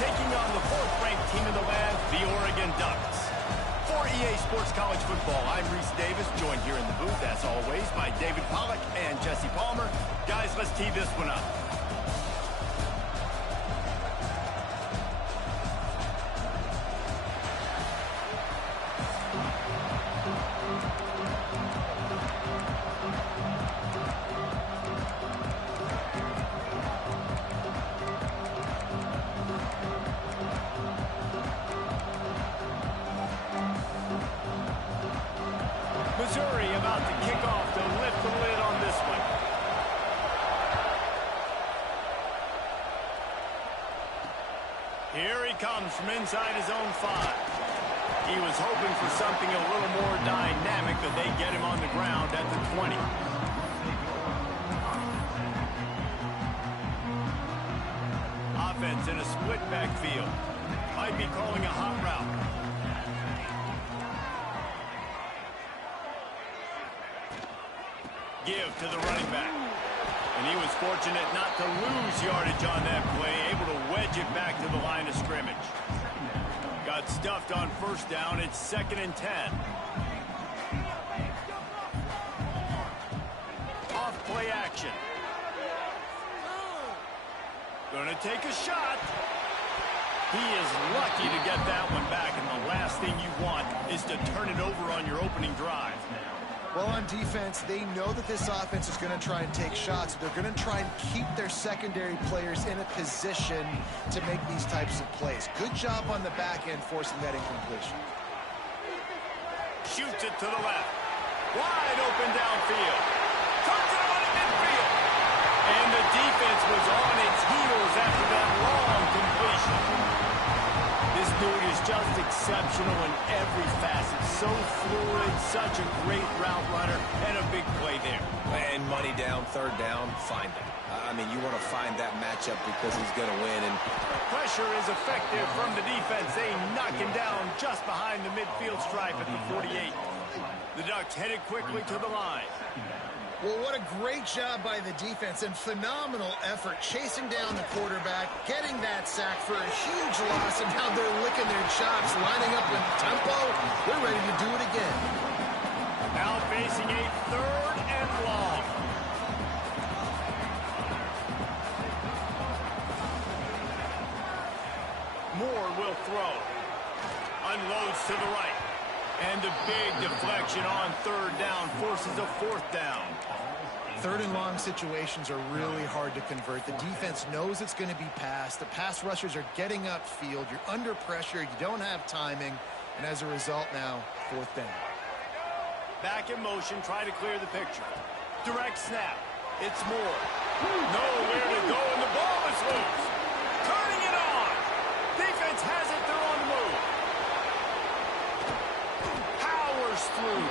taking on the fourth-ranked team in the land, the Oregon Ducks. For EA Sports College Football, I'm Reese Davis, joined here in the booth, as always, by David Pollack and Jesse Palmer. Guys, let's tee this one up. Missouri about to kick off to lift the lid on this one. Here he comes from inside his own 5. He was hoping for something a little more dynamic, but they get him on the ground at the 20. Offense in a split backfield. Might be calling a hot route. Give to the running back. And he was fortunate not to lose yardage on that play, able to wedge it back to the line of scrimmage. Got stuffed on first down. It's 2nd and 10. Off play action. Gonna take a shot. He is lucky to get that one back, and the last thing you want is to turn it over on your opening drive. Well, on defense, they know that this offense is going to try and take shots. They're going to try and keep their secondary players in a position to make these types of plays. Good job on the back end forcing that incompletion. Shoots it to the left. Wide open downfield. Turns it on in midfield. And the defense was on its heels after that long completion. This dude is just exceptional in every facet. So fluid, such a great route runner, and a big play there. And money down, 3rd down, find him. I mean, you want to find that matchup because he's going to win. And pressure is effective from the defense. They knock him down just behind the midfield stripe at the 48. The Ducks headed quickly to the line. Well, what a great job by the defense and phenomenal effort chasing down the quarterback, getting that sack for a huge loss, and now they're licking their chops, lining up with tempo. They're ready to do it again. Now facing a 3rd and long. Moore will throw. Unloads to the right. And a big deflection on 3rd down forces a 4th down. 3rd and long situations are really hard to convert. The defense knows it's going to be passed. The pass rushers are getting upfield. You're under pressure. You don't have timing. And as a result now, 4th down. Back in motion, try to clear the picture. Direct snap. It's Moore. Nowhere to go, and the ball is loose. Turning it on. Defense has it. They're on the move. Powers through.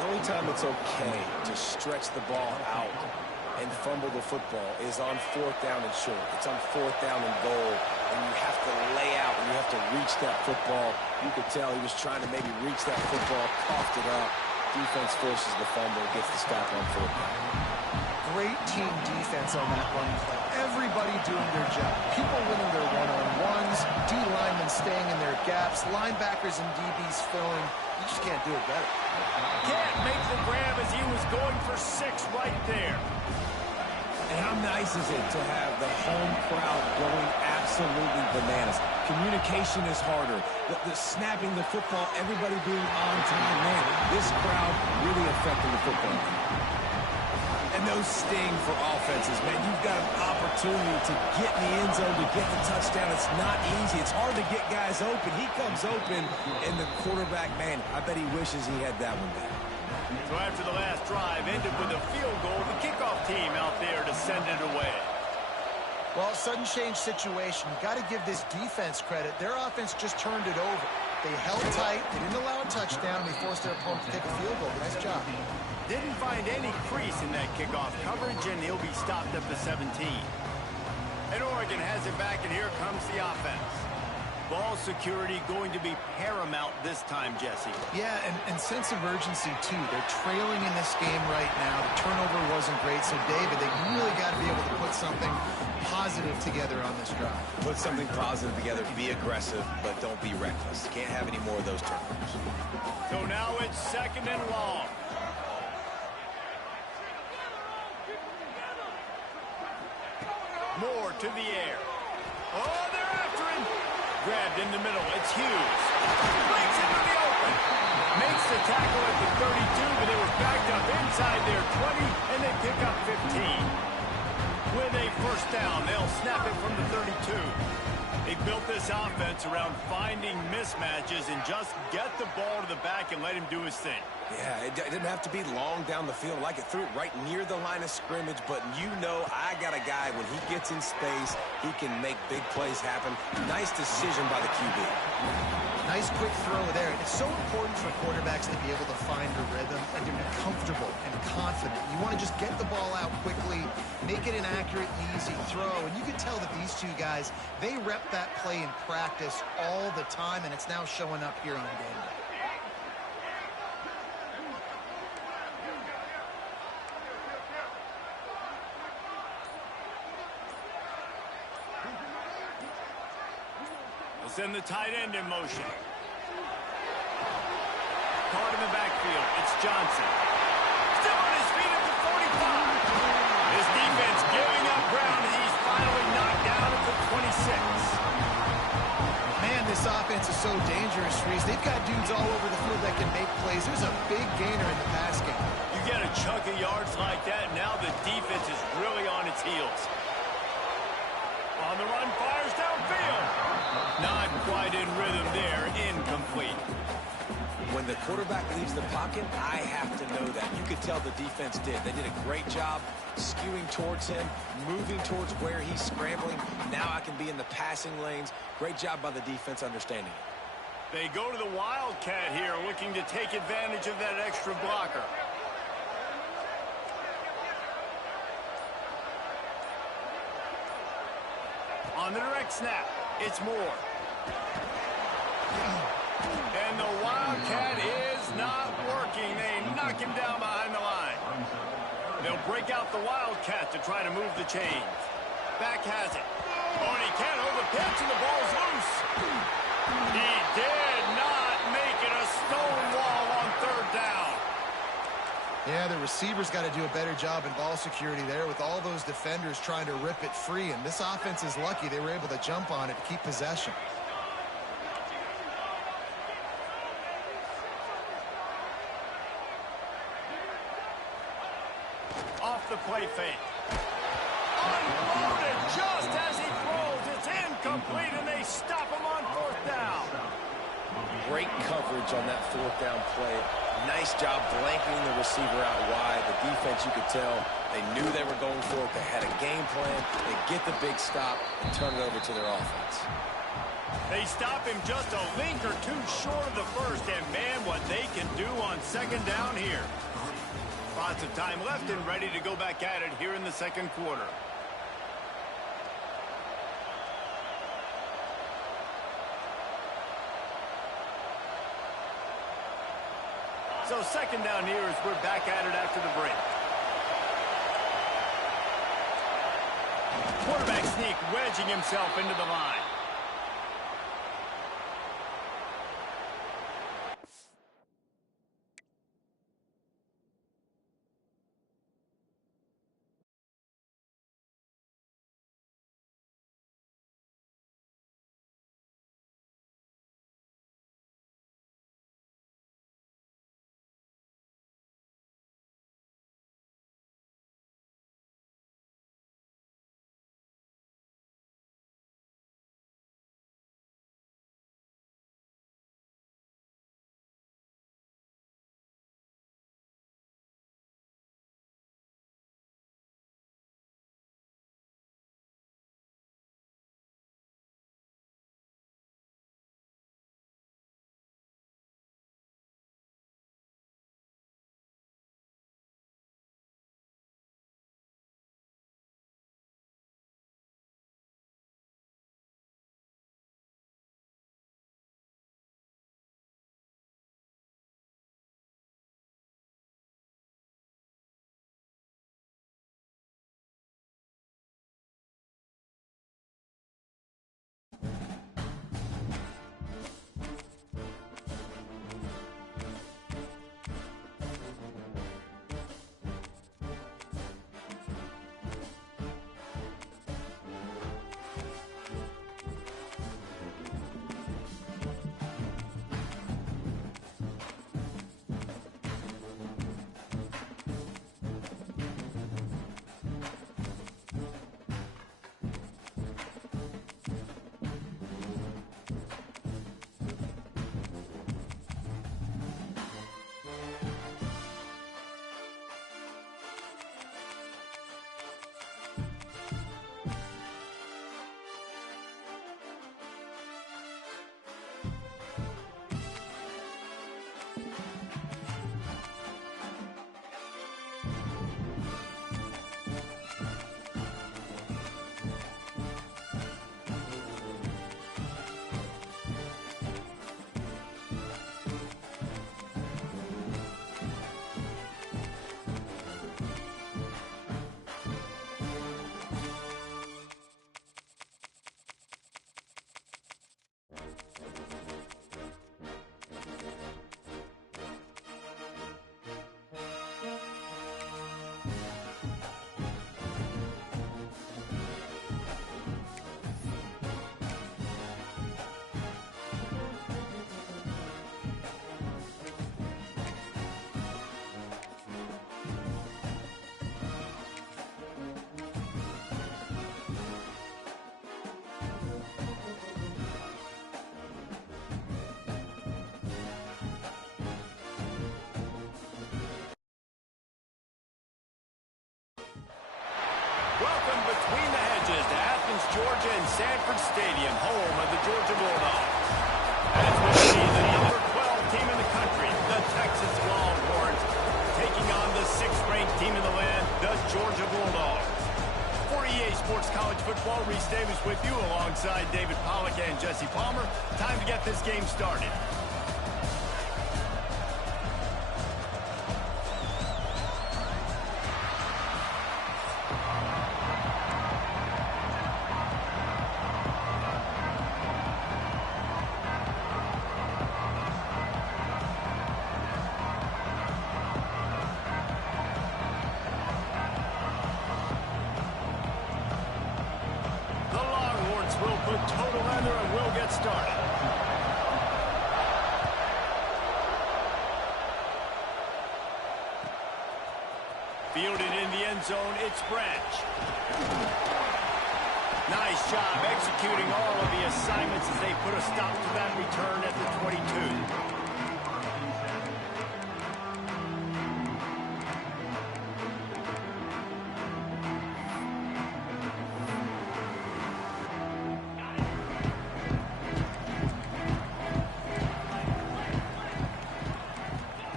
the only time it's okay to stretch the ball out and fumble the football is on 4th down and short. It's on 4th down and goal, and you have to lay out and you have to reach that football. You could tell he was trying to maybe reach that football, coughed it up. Defense forces the fumble, gets the stop on 4th down. Great team defense on that run play. Everybody doing their job. People winning their one-on-ones, D linemen staying in their gaps, linebackers and DBs filling. You just can't do it better. Can't make the grab as he was going for 6 right there. And how nice is it to have the home crowd going absolutely bananas? Communication is harder. The snapping the football, everybody being on time. Man, this crowd really affecting the football. And those sting for offenses, man. You've got an opportunity to get in the end zone, to get the touchdown. It's not easy. It's hard to get guys open. He comes open, and the quarterback, man, I bet he wishes he had that one back. So after the last drive ended with a field goal, the kickoff team out there to send it away. Well, sudden change situation. You got to give this defense credit. Their offense just turned it over. They held tight. They didn't allow a touchdown. They forced their opponent to take a field goal. Nice job. Didn't find any crease in that kickoff coverage, and he'll be stopped at the 17. And Oregon has it back, and here comes the offense. Ball security going to be paramount this time, Jesse. Yeah, and sense of urgency, too. They're trailing in this game right now. The turnover wasn't great, so, David, they really got to be able to put something positive together on this drive. Put something positive together. Be aggressive, but don't be reckless. Can't have any more of those turnovers. So now it's 2nd and long. Moore to the air. Oh, they're after him. Grabbed in the middle. It's Hughes. Breaks into the open. Makes the tackle at the 32, but it was backed up inside their 20, and they pick up 15. With a first down, they'll snap it from the 32. They built this offense around finding mismatches and just get the ball to the back and let him do his thing. Yeah, it didn't have to be long down the field. Like it threw it right near the line of scrimmage, but you know I got a guy, when he gets in space, he can make big plays happen. Nice decision by the QB. Nice quick throw there. It's so important for quarterbacks to be able to find a rhythm and to be comfortable and confident. You want to just get the ball out quickly, make it an accurate, easy throw. And you can tell that these two guys, they rep that play in practice all the time, and it's now showing up here on game day. Send the tight end in motion. Caught in the backfield. It's Johnson. Still on his feet at the 45. This defense giving up ground. He's finally knocked down at the 26. Man, this offense is so dangerous, Reese. They've got dudes all over the field that can make plays. There's a big gainer in the pass game. You get a chunk of yards like that, now the defense is really on its heels. On the run, fires downfield. Not quite in rhythm there, incomplete. When the quarterback leaves the pocket, I have to know that. You could tell the defense did. They did a great job skewing towards him, moving towards where he's scrambling. Now I can be in the passing lanes. Great job by the defense understanding it. They go to the Wildcat here, looking to take advantage of that extra blocker. On the direct snap, it's Moore. And the Wildcat is not working. They knock him down behind the line. They'll break out the Wildcat to try to move the chains. Back has it. Oh, and he can't hold the pitch, and the ball's loose. He did not make it a stone wall on 3rd down. Yeah, the receivers got to do a better job in ball security there with all those defenders trying to rip it free. And this offense is lucky they were able to jump on it to keep possession. Off the play fake. Unloaded just as he throws. It's incomplete, and they stop him on 4th down. Great coverage on that 4th down play. Nice job blanketing the receiver out wide. The defense, you could tell, they knew they were going for it. They had a game plan. They get the big stop and turn it over to their offense. They stop him just a link or two short of the first, and man, what they can do on 2nd down here. Lots of time left and ready to go back at it here in the 2nd quarter. So 2nd down here as we're back at it after the break. Quarterback sneak, wedging himself into the line. Welcome between the hedges to Athens, Georgia and Sanford Stadium, home of the Georgia Bulldogs. As we see the number 12 team in the country, the Texas Longhorns, taking on the 6th-ranked team in the land, the Georgia Bulldogs. For EA Sports College Football, Reese Davis with you alongside David Pollack and Jesse Palmer. Time to get this game started. Will put total under and will get started. Fielded in the end zone, it's Branch. Nice job executing all of the assignments as they put a stop to that return at the 22.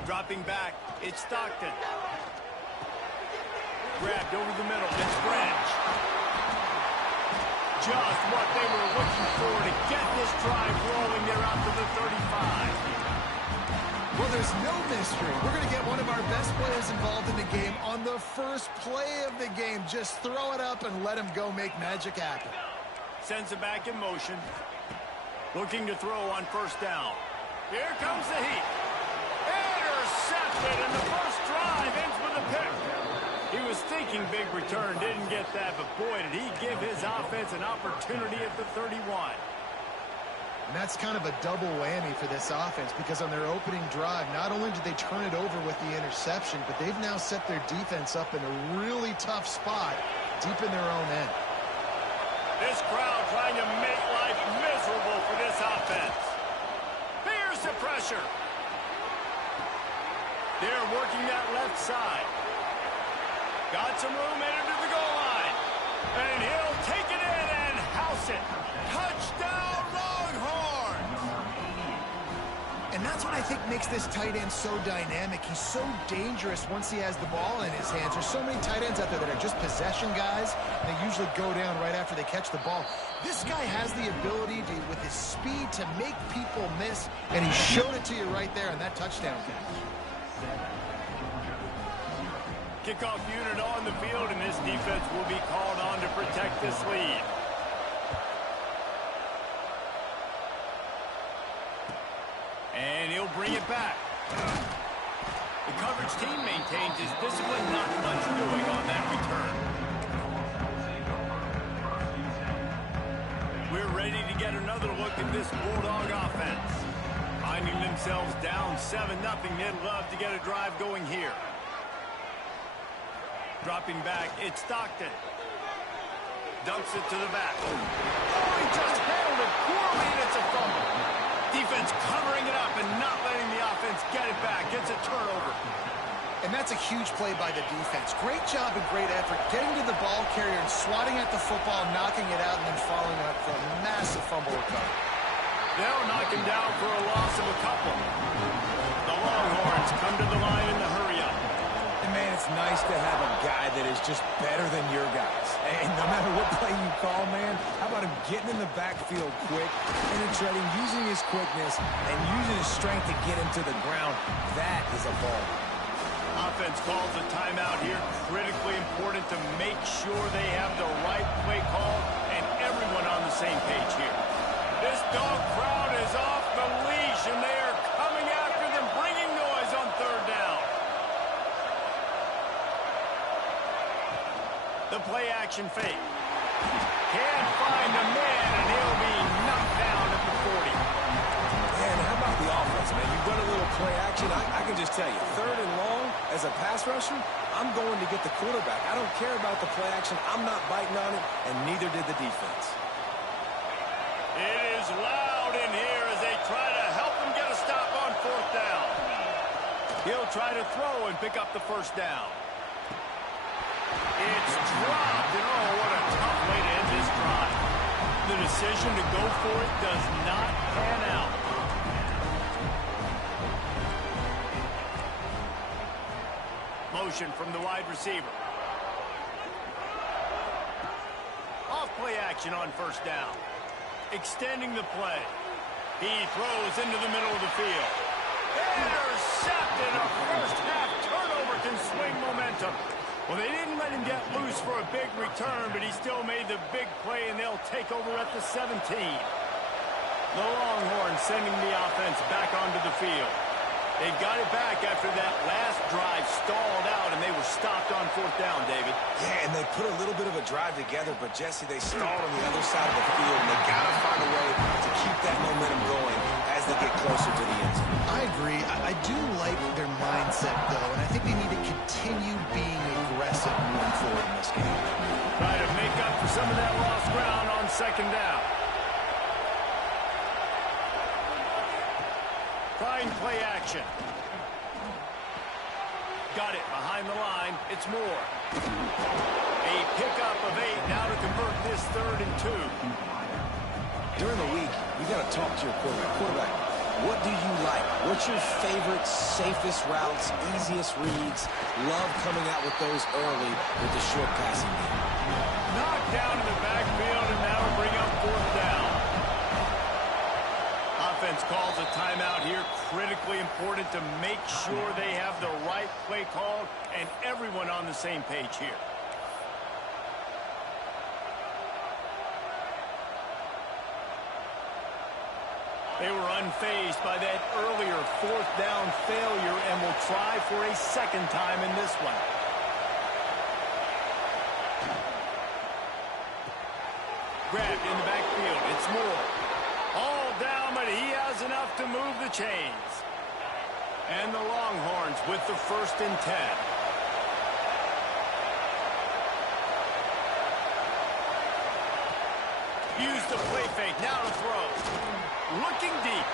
Dropping back, it's Stockton. Grabbed over the middle, it's Branch. Just what they were looking for to get this drive rolling there out to the 35. Well, there's no mystery. We're going to get one of our best players involved in the game on the first play of the game. Just throw it up and let him go make magic happen. Sends it back in motion. Looking to throw on first down. Here comes the heat. Intercepted, and the first drive ends with a pick. He was thinking big return, didn't get that, but boy, did he give his offense an opportunity at the 31. And that's kind of a double whammy for this offense because on their opening drive, not only did they turn it over with the interception, but they've now set their defense up in a really tough spot deep in their own end. This crowd trying to make life miserable for this offense. Here's the pressure. They're working that left side. Got some room headed to the goal line. And he'll take it in and house it. Touchdown, Longhorns! And that's what I think makes this tight end so dynamic. He's so dangerous once he has the ball in his hands. There's so many tight ends out there that are just possession guys. And they usually go down right after they catch the ball. This guy has the ability to, with his speed, to make people miss. And he showed it to you right there in that touchdown catch. Kickoff unit on the field, and this defense will be called on to protect this lead. And he'll bring it back. The coverage team maintains his discipline, not much doing on that return. We're ready to get another look at this Bulldog offense. Finding themselves down 7-0, they'd love to get a drive going here. Dropping back, it's Stockton. Dumps it to the back. Oh, he just handled it poorly, and it's a fumble. Defense covering it up and not letting the offense get it back. It's a turnover. And that's a huge play by the defense. Great job and great effort getting to the ball carrier and swatting at the football, knocking it out, and then following up for a massive fumble recovery. They'll knock him down for a loss of a couple. The Longhorns come to the line in the hurry-up. And, man, it's nice to have a guy that is just better than your guys. And no matter what play you call, man, how about him getting in the backfield quick, penetrating, using his quickness, and using his strength to get him to the ground. That is a ball. Offense calls a timeout here. Critically important to make sure they have the right play call and everyone on the same page here. This dog crowd is off the leash, and they are coming after them, bringing noise on third down. The play action fake. Can't find the man, and he'll be knocked down at the 40. Man, how about the offense, man? You run a little play action. I can just tell you, third and long, as a pass rusher, I'm going to get the quarterback. I don't care about the play action. I'm not biting on it, and neither did the defense. It is loud in here as they try to help him get a stop on fourth down. He'll try to throw and pick up the first down. It's dropped, and oh, what a tough way to end this drive. The decision to go for it does not pan out. Motion from the wide receiver. Off play action on first down. Extending the play. He throws into the middle of the field. Intercepted. A first half turnover can swing momentum. Well, they didn't let him get loose for a big return, but he still made the big play, and they'll take over at the 17. The Longhorns sending the offense back onto the field. They've got it back after that last drive stalled out, and they were stopped on fourth down, David. Yeah, and they put a little bit of a drive together, but, Jesse, they stalled on the other side of the field, and they got to find a way to keep that momentum going as they get closer to the end zone. I agree. I do like their mindset, though, and I think they need to continue being aggressive moving forward in this game. Try to make up for some of that lost ground on second down. Trying play action. Got it behind the line. It's Moore. A pickup of 8 now to convert this 3rd and 2. During the week, you got to talk to your quarterback. What do you like? What's your favorite, safest routes, easiest reads? Love coming out with those early with the short passing game. Knocked down in the backfield, and now will bring up fourth down. Offense calls a timeout here. Critically important to make sure they have the right play called and everyone on the same page here. They were unfazed by that earlier fourth down failure and will try for a second time in this one. Grabbed in the backfield. It's Moore. All down, but he has enough to move the chains. And the Longhorns with the 1st and 10. Use the play fake. Now to throw. Looking deep.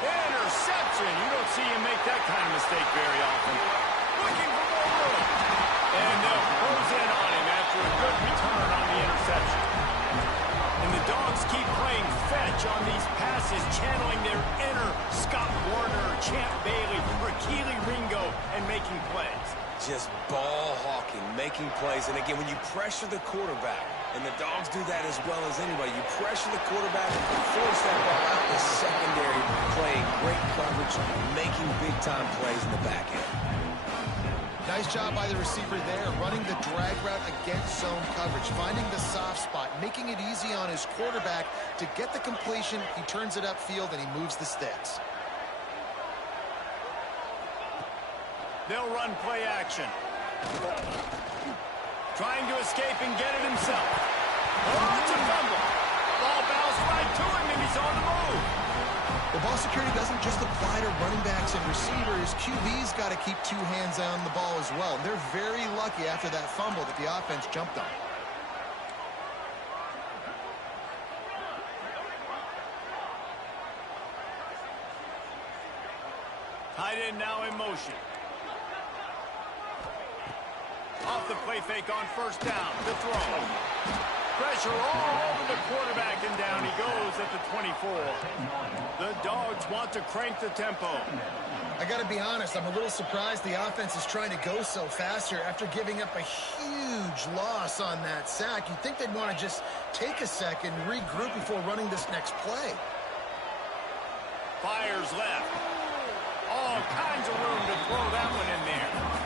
Interception. You don't see him make that kind of mistake very often. Looking for more room. And they'll close in on him after a good return on the interception. And the Dogs keep playing fetch on these passes, channeling their inner Scott Warner, Champ Bailey, or Keely Ringo, and making plays. Just ball hawking, making plays. And again, when you pressure the quarterback, and the Dogs do that as well as anybody, you pressure the quarterback, force that ball out in the secondary, playing great coverage, making big-time plays in the back end. Nice job by the receiver there, running the drag route against zone coverage, finding the soft spot, making it easy on his quarterback to get the completion. He turns it upfield, and he moves the sticks. They'll run play action. Trying to escape and get it himself. Oh, it's a fumble. Ball bounced right to him, and he's on the move. The ball security doesn't just apply to running backs and receivers. QB's got to keep 2 hands on the ball as well. They're very lucky after that fumble that the offense jumped on. Tight end now in motion. Off the play fake on first down. The throw. Pressure all over the quarterback, and down he goes at the 24. The Dogs want to crank the tempo. I got to be honest, I'm a little surprised the offense is trying to go so fast here after giving up a huge loss on that sack. You'd think they'd want to just take a second, regroup before running this next play. Fires left. All kinds of room to throw that one in there.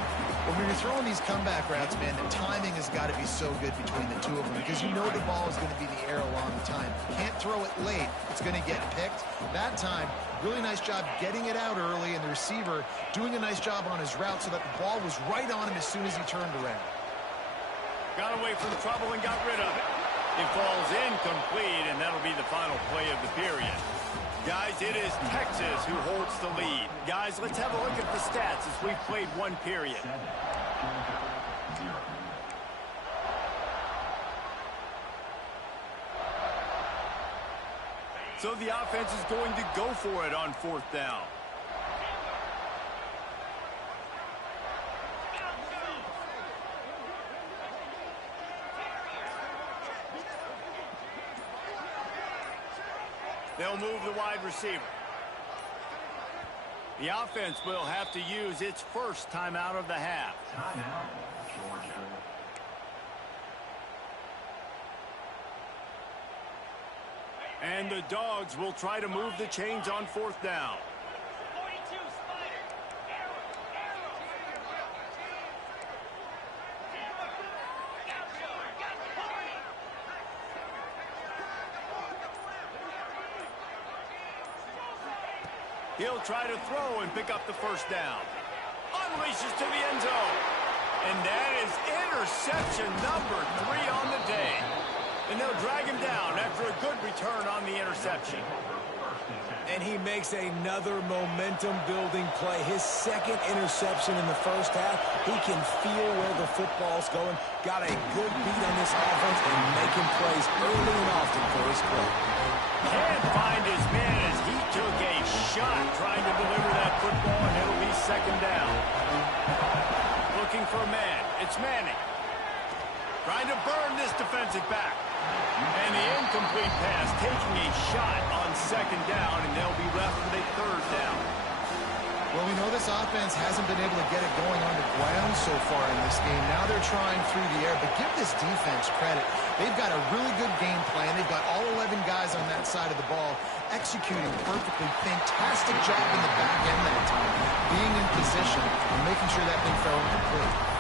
When you're throwing these comeback routes, man, the timing has got to be so good between the two of them because you know the ball is going to be the air a long time. If you can't throw it late, it's going to get picked. That time, really nice job getting it out early, and the receiver doing a nice job on his route so that the ball was right on him as soon as he turned around. Got away from trouble and got rid of it. It falls incomplete, and that'll be the final play of the period. Guys, it is Texas who holds the lead. Guys, let's have a look at the stats as we've played one period. So the offense is going to go for it on fourth down. They'll move the wide receiver. The offense will have to use its first timeout of the half. Timeout, Georgia. And the Dogs will try to move the chains on fourth down. He'll try to throw and pick up the first down. Unleashes to the end zone. And that is interception number 3 on the day. And they'll drag him down after a good return on the interception. And he makes another momentum-building play. His second interception in the first half. He can feel where the football's going. Got a good beat on this offense and making plays early and often for his club. Can't find his man as he took a shot trying to deliver that football, and it'll be second down. Looking for a man. It's Manning. Trying to burn this defensive back. And the incomplete pass taking a shot on second down, and they'll be left with a third down. Well, we know this offense hasn't been able to get it going on the ground so far in this game. Now they're trying through the air, but give this defense credit. They've got a really good game plan. They've got all 11 guys on that side of the ball executing perfectly. Fantastic job in the back end that time, being in position and making sure that thing fell incomplete.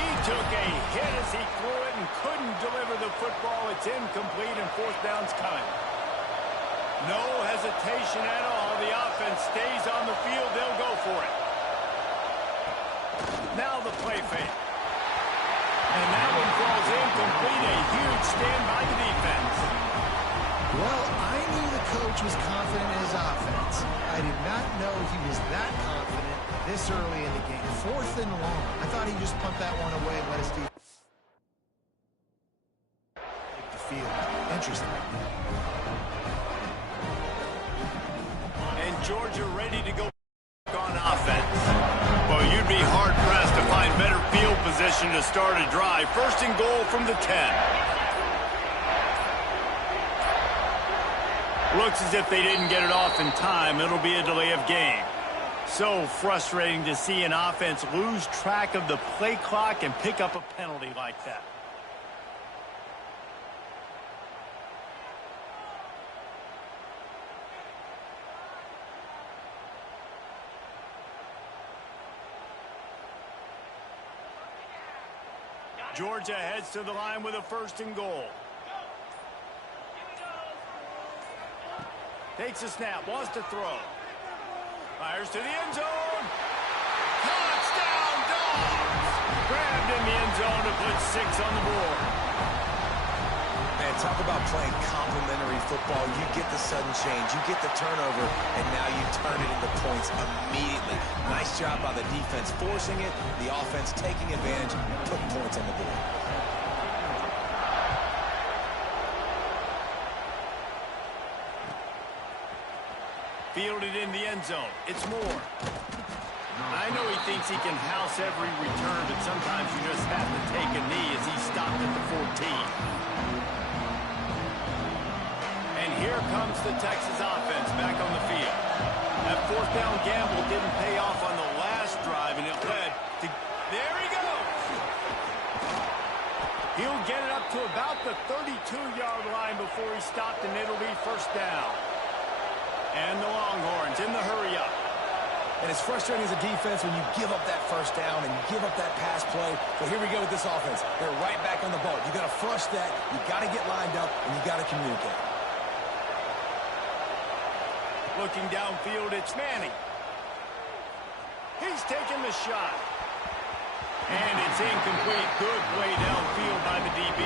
He took a hit as he threw it and couldn't deliver the football. It's incomplete, and fourth down's coming. No hesitation at all. The offense stays on the field. They'll go for it. Now the play fake. And that one falls incomplete. A huge stand by the defense. Well, I knew the coach was confident in his offense. I did not know he was that confident this early in the game. Fourth and long. I thought he'd just punt that one away and let his defense take the field. Interesting. And Georgia ready to go on offense. Well, you'd be hard-pressed to find better field position to start a drive. First and goal from the 10. Looks as if they didn't get it off in time. It'll be a delay of game. So frustrating to see an offense lose track of the play clock and pick up a penalty like that. Georgia heads to the line with a first and goal. Takes a snap, wants to throw. Fires to the end zone. Touchdown, Dogs! Grabbed in the end zone to put 6 on the board. Man, talk about playing complementary football. You get the sudden change, you get the turnover, and now you turn it into points immediately. Nice job by the defense forcing it, the offense taking advantage, putting points on the board. Fielded in the end zone. It's Moore. I know he thinks he can house every return, but sometimes you just have to take a knee as he stopped at the 14. And here comes the Texas offense back on the field. That fourth down gamble didn't pay off on the last drive, and it led to... There he goes! He'll get it up to about the 32-yard line before he stopped, and it'll be first down. And the Longhorns in the hurry-up. And it's frustrating as a defense when you give up that first down and you give up that pass play. But here we go with this offense. They're right back on the ball. You got to flush that. You got to get lined up, and you got to communicate. Looking downfield, it's Manning. He's taking the shot. And it's incomplete. Good play downfield by the DB.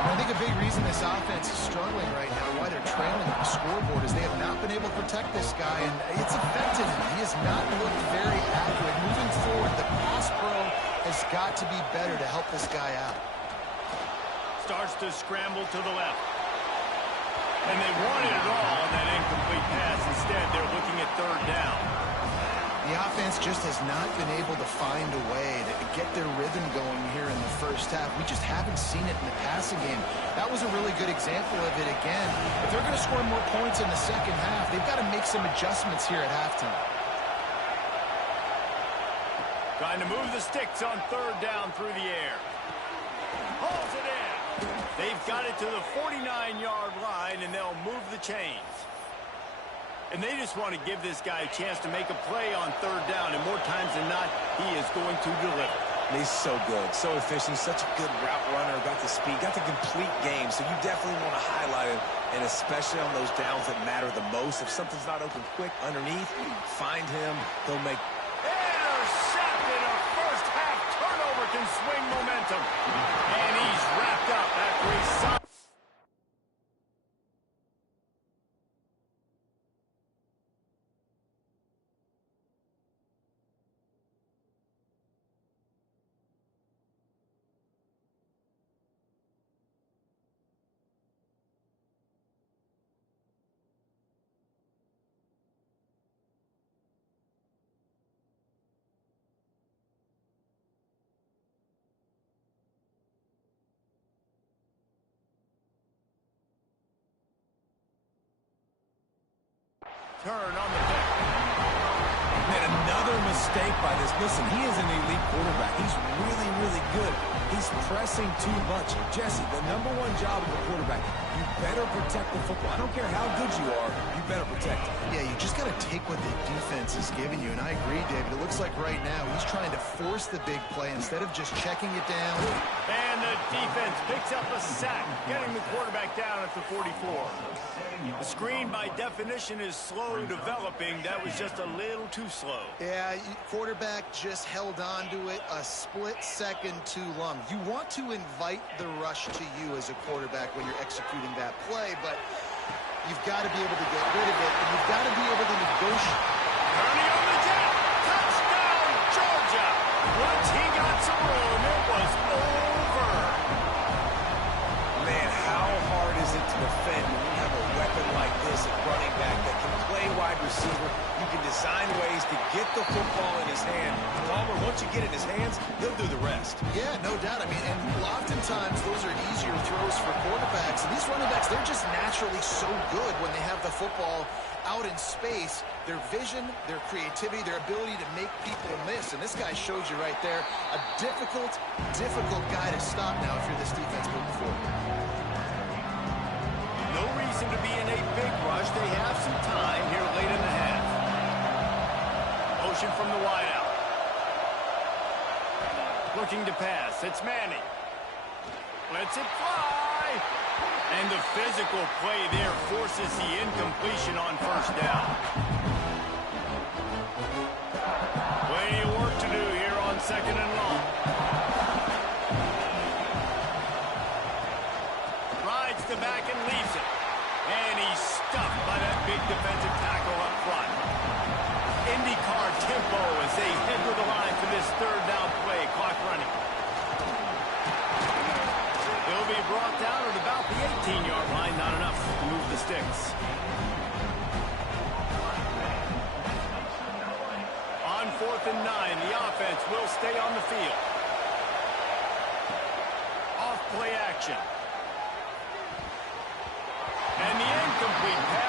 I think a big reason this offense is struggling right now, why they're trailing on the scoreboard, is they have not been able to protect this guy, and it's affected him. He has not looked very accurate. Moving forward, the pass pro has got to be better to help this guy out. Starts to scramble to the left. And they wanted it all on that incomplete pass. Instead, they're looking at third down. The offense just has not been able to find a way to get their rhythm going here in the first half. We just haven't seen it in the passing game. That was a really good example of it again. If they're going to score more points in the second half, they've got to make some adjustments here at halftime. Trying to move the sticks on third down through the air. Hauls it in. They've got it to the 49-yard line, and they'll move the chains. And they just want to give this guy a chance to make a play on third down, and more times than not, he is going to deliver. He's so good, so efficient, such a good route runner, got the speed, got the complete game, so you definitely want to highlight him, and especially on those downs that matter the most. If something's not open quick underneath, find him, he'll make... Intercepted! A first-half turnover can swing momentum. And he's wrapped up after he signed. Turn on the pick. Man, another mistake by this. Listen, he is an elite quarterback. He's really, really good. He's pressing too much. Jesse, the number one job of a quarterback, you better protect the football. I don't care how good you are, you better protect it. Yeah, you just got to take what the defense is giving you, and I agree, David. It looks like right now he's trying to force the big play instead of just checking it down. And the defense picks up a sack, getting the quarterback down at the 44. The screen, by definition, is slow developing. That was just a little too slow. Yeah, quarterback just held on to it a split second too long. You want to invite the rush to you as a quarterback when you're executing that play, but you've got to be able to get rid of it, and you've got to be able to negotiate. Ernie on the jet. Touchdown, Georgia. Once he got some room, it was over. Man, how hard is it to defend when you have a weapon like this at running back that can play wide receiver? You can design ways to get the football in his hand. Palmer, once you get it in his hands, he'll do the rest. Yeah, no doubt. I mean, and oftentimes those are easier throws for quarterbacks. And these running backs, they're just naturally so good when they have the football out in space. Their vision, their creativity, their ability to make people miss. And this guy showed you right there a difficult guy to stop now if you're this defense moving forward. No reason to be in a big rush. They have some time here late in the half. Motion from the wideout. Looking to pass. It's Manning. Lets it fly. And the physical play there forces the incompletion on first down. Plenty of work to do here on second and long. Rides the back and leaves it. And he's stuffed by that big defensive tackle up front. IndyCar tempo as they head to the line for this third down play. Clock running. He'll be brought down at about the 18-yard line. Not enough to move the sticks. On 4th and 9, the offense will stay on the field. Off play action. And the incomplete pass